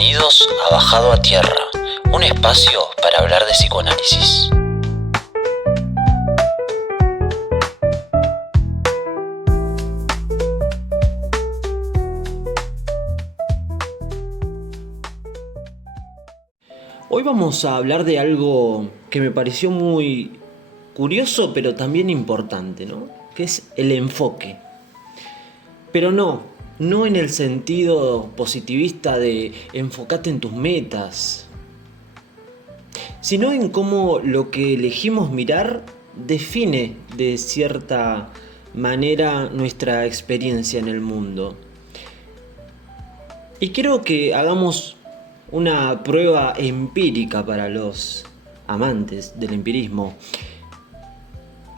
Bienvenidos a Bajado a Tierra, un espacio para hablar de psicoanálisis. Hoy vamos a hablar de algo que me pareció muy curioso, pero también importante, ¿no? Que es el enfoque. Pero no en el sentido positivista de enfócate en tus metas, sino en cómo lo que elegimos mirar define de cierta manera nuestra experiencia en el mundo. Y quiero que hagamos una prueba empírica para los amantes del empirismo,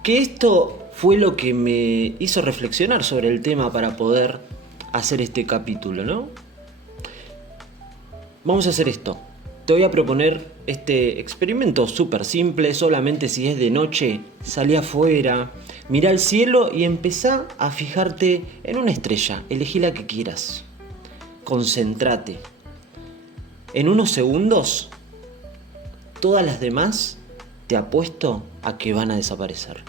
que esto fue lo que me hizo reflexionar sobre el tema para poder hacer este capítulo, ¿no? Vamos a hacer esto. Te voy a proponer este experimento súper simple. Solamente si es de noche, salí afuera, mirá al cielo y empezá a fijarte en una estrella. Elegí la que quieras. Concéntrate. En unos segundos, todas las demás, te apuesto a que van a desaparecer.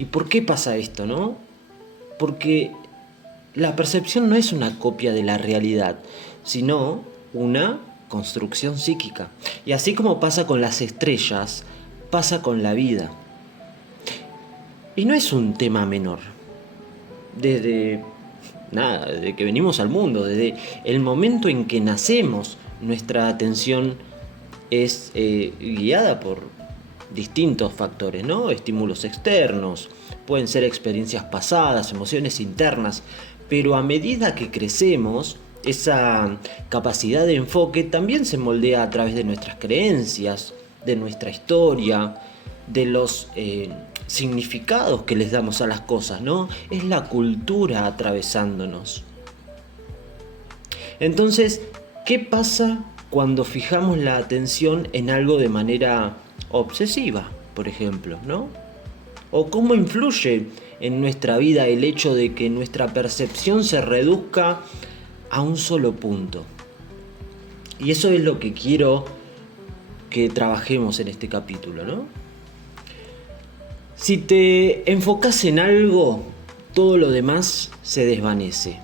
¿Y por qué pasa esto, no? Porque la percepción no es una copia de la realidad, sino una construcción psíquica. Y así como pasa con las estrellas, pasa con la vida. Y no es un tema menor. Desde que venimos al mundo, desde el momento en que nacemos, nuestra atención es guiada por distintos factores, ¿no? Estímulos externos, pueden ser experiencias pasadas, emociones internas, pero a medida que crecemos, esa capacidad de enfoque también se moldea a través de nuestras creencias, de nuestra historia, de los significados que les damos a las cosas, ¿no? Es la cultura atravesándonos. Entonces, ¿qué pasa cuando fijamos la atención en algo de manera obsesiva, por ejemplo, ¿no? ¿O cómo influye en nuestra vida el hecho de que nuestra percepción se reduzca a un solo punto? Y eso es lo que quiero que trabajemos en este capítulo, ¿no? Si te enfocas en algo, todo lo demás se desvanece.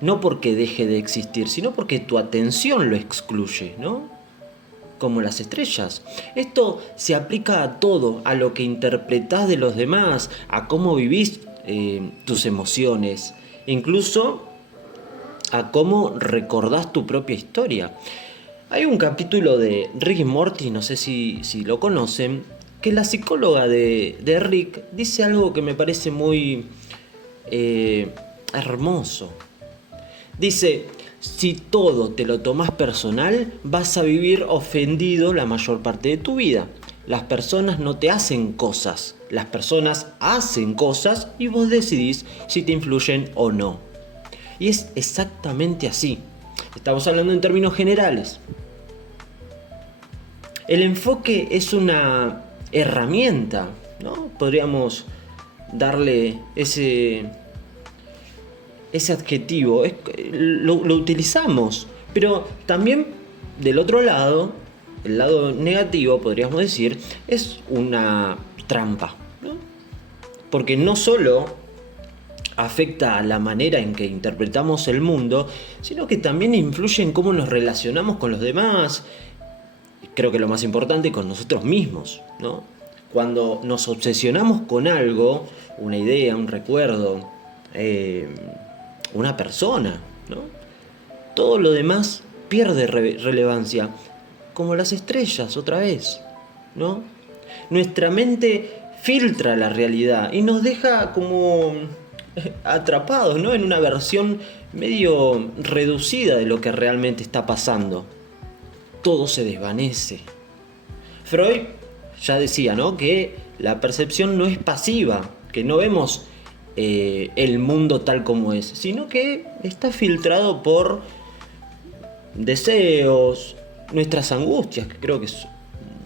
No porque deje de existir, sino porque tu atención lo excluye, ¿no? Como las estrellas. Esto se aplica a todo, a lo que interpretás de los demás, a cómo vivís tus emociones, incluso a cómo recordás tu propia historia. Hay un capítulo de Rick y Morty, no sé si lo conocen, que la psicóloga de Rick dice algo que me parece muy hermoso. Dice: si todo te lo tomás personal, vas a vivir ofendido la mayor parte de tu vida. Las personas no te hacen cosas, las personas hacen cosas y vos decidís si te influyen o no. Y es exactamente así. Estamos hablando en términos generales. El enfoque es una herramienta, ¿no? Podríamos darle ese adjetivo. Lo utilizamos, pero también del otro lado, el lado negativo, podríamos decir, es una trampa, ¿no? Porque no solo afecta a la manera en que interpretamos el mundo, sino que también influye en cómo nos relacionamos con los demás. Creo que lo más importante, con nosotros mismos, ¿no? Cuando nos obsesionamos con algo, una idea, un recuerdo, una persona, ¿no? Todo lo demás pierde relevancia, como las estrellas otra vez, ¿no? Nuestra mente filtra la realidad y nos deja como atrapados, ¿no? En una versión medio reducida de lo que realmente está pasando. Todo se desvanece. Freud ya decía, ¿no? Que la percepción no es pasiva, que no vemos el mundo tal como es, sino que está filtrado por deseos, nuestras angustias, que creo que es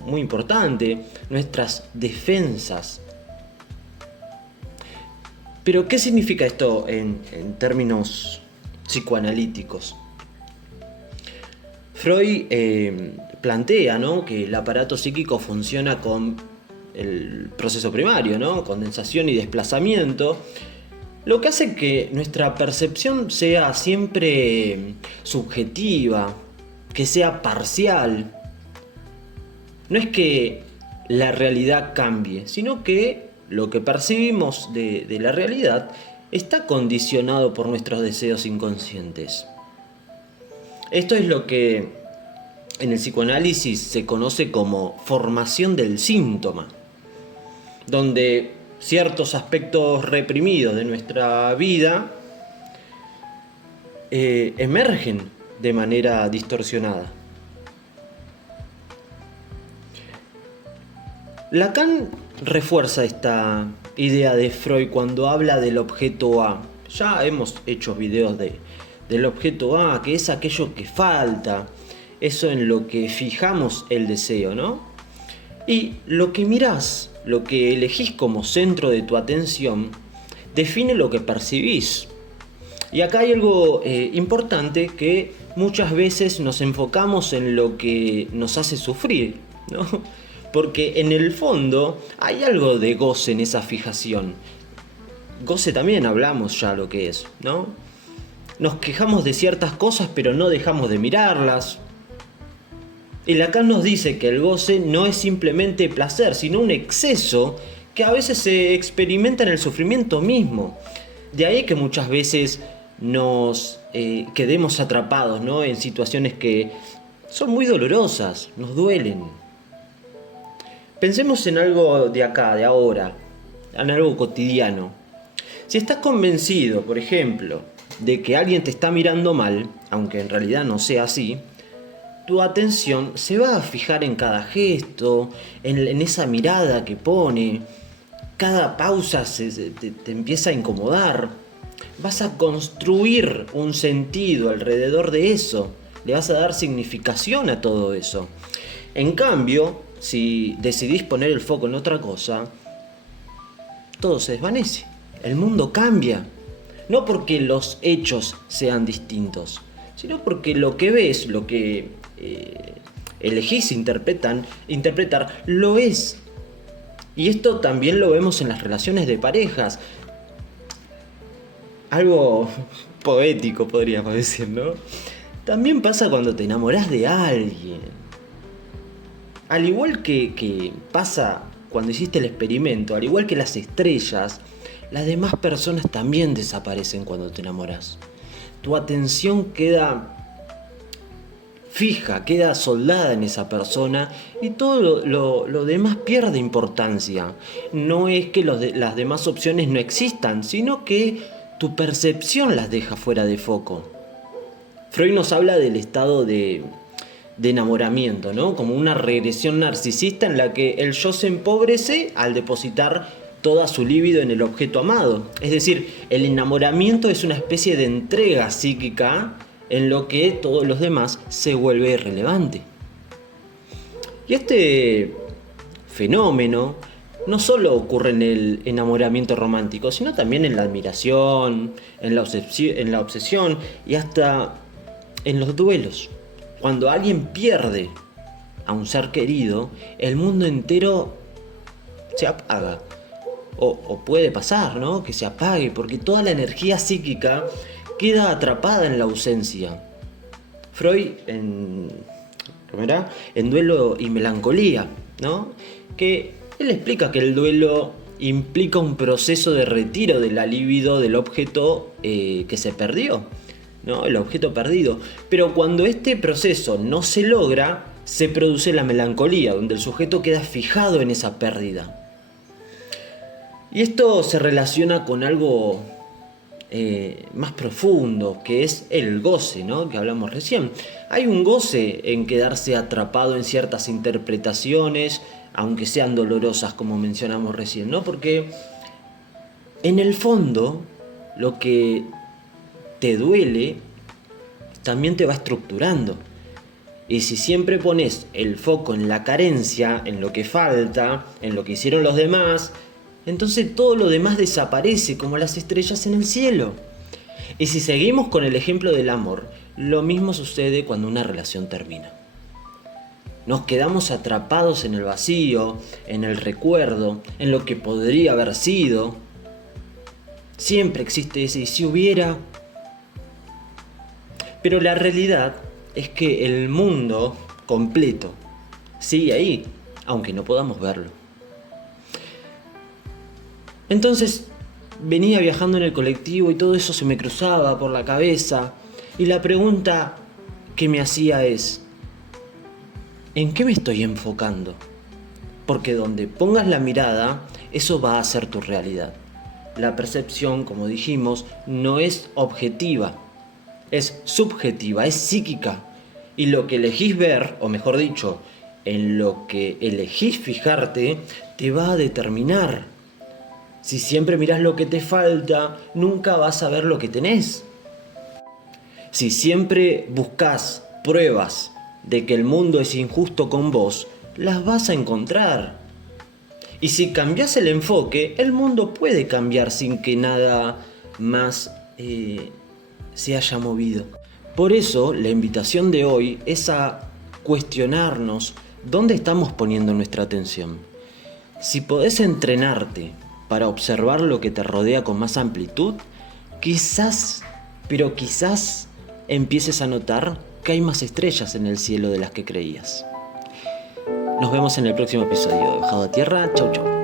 muy importante, nuestras defensas. Pero ¿qué significa esto en términos psicoanalíticos. Freud plantea, ¿no?, que el aparato psíquico funciona con el proceso primario, ¿no?, condensación y desplazamiento, lo que hace que nuestra percepción sea siempre subjetiva, que sea parcial. No es que la realidad cambie, sino que lo que percibimos de la realidad está condicionado por nuestros deseos inconscientes. Esto es lo que en el psicoanálisis se conoce como formación del síntoma, donde ciertos aspectos reprimidos de nuestra vida emergen de manera distorsionada. Lacan refuerza esta idea de Freud cuando habla del objeto A. Ya hemos hecho videos del objeto A, que es aquello que falta, eso en lo que fijamos el deseo, ¿no? Y lo que mirás, lo que elegís como centro de tu atención, define lo que percibís. Y acá hay algo importante, que muchas veces nos enfocamos en lo que nos hace sufrir, ¿no? Porque en el fondo hay algo de goce en esa fijación. Goce también hablamos ya lo que es, ¿no? Nos quejamos de ciertas cosas pero no dejamos de mirarlas. Y Lacan nos dice que el goce no es simplemente placer, sino un exceso que a veces se experimenta en el sufrimiento mismo. De ahí que muchas veces nos quedemos atrapados, ¿no?, en situaciones que son muy dolorosas, nos duelen. Pensemos en algo de acá, de ahora, en algo cotidiano. Si estás convencido, por ejemplo, de que alguien te está mirando mal, aunque en realidad no sea así, tu atención se va a fijar en cada gesto, en esa mirada que pone. Cada pausa te empieza a incomodar. Vas a construir un sentido alrededor de eso. Le vas a dar significación a todo eso. En cambio, si decidís poner el foco en otra cosa, todo se desvanece. El mundo cambia. No porque los hechos sean distintos, sino porque lo que ves, lo que elegís interpretar, lo es. Y esto también lo vemos en las relaciones de parejas. Algo poético podríamos decir, ¿no? También pasa cuando te enamorás de alguien. Al igual que pasa cuando hiciste el experimento, al igual que las estrellas, las demás personas también desaparecen cuando te enamoras. Tu atención queda fija, queda soldada en esa persona y todo lo demás pierde importancia. No es que las demás opciones no existan, sino que tu percepción las deja fuera de foco. Freud nos habla del estado de enamoramiento, ¿no?, como una regresión narcisista en la que el yo se empobrece al depositar toda su libido en el objeto amado. Es decir, el enamoramiento es una especie de entrega psíquica en lo que todos los demás se vuelve irrelevante. Y este fenómeno no solo ocurre en el enamoramiento romántico, sino también en la admiración, en la obsesión y hasta en los duelos. Cuando alguien pierde a un ser querido, el mundo entero se apaga. O puede pasar, ¿no?, que se apague, porque toda la energía psíquica queda atrapada en la ausencia. Freud, en Duelo y Melancolía, ¿no?, que él explica que el duelo implica un proceso de retiro de la libido del objeto que se perdió, ¿no?, el objeto perdido. Pero cuando este proceso no se logra, se produce la melancolía, donde el sujeto queda fijado en esa pérdida. Y esto se relaciona con algo más profundo, que es el goce, ¿no?, que hablamos recién. Hay un goce en quedarse atrapado en ciertas interpretaciones, aunque sean dolorosas, como mencionamos recién, ¿no?, porque en el fondo lo que te duele también te va estructurando. Y si siempre pones el foco en la carencia, en lo que falta, en lo que hicieron los demás, entonces todo lo demás desaparece como las estrellas en el cielo. Y si seguimos con el ejemplo del amor, lo mismo sucede cuando una relación termina. Nos quedamos atrapados en el vacío, en el recuerdo, en lo que podría haber sido. Siempre existe ese "y si hubiera". Pero la realidad es que el mundo completo sigue ahí, aunque no podamos verlo. Entonces venía viajando en el colectivo y todo eso se me cruzaba por la cabeza. Y la pregunta que me hacía es: ¿en qué me estoy enfocando? Porque donde pongas la mirada, eso va a ser tu realidad. La percepción, como dijimos, no es objetiva, es subjetiva, es psíquica. Y lo que elegís ver, o mejor dicho, en lo que elegís fijarte, te va a determinar. Si siempre mirás lo que te falta, nunca vas a ver lo que tenés. Si siempre buscas pruebas de que el mundo es injusto con vos, las vas a encontrar. Y si cambias el enfoque, el mundo puede cambiar sin que nada más se haya movido. Por eso, la invitación de hoy es a cuestionarnos dónde estamos poniendo nuestra atención. Si podés entrenarte para observar lo que te rodea con más amplitud, quizás, pero quizás, empieces a notar que hay más estrellas en el cielo de las que creías. Nos vemos en el próximo episodio de Bajado a Tierra. Chau, chau.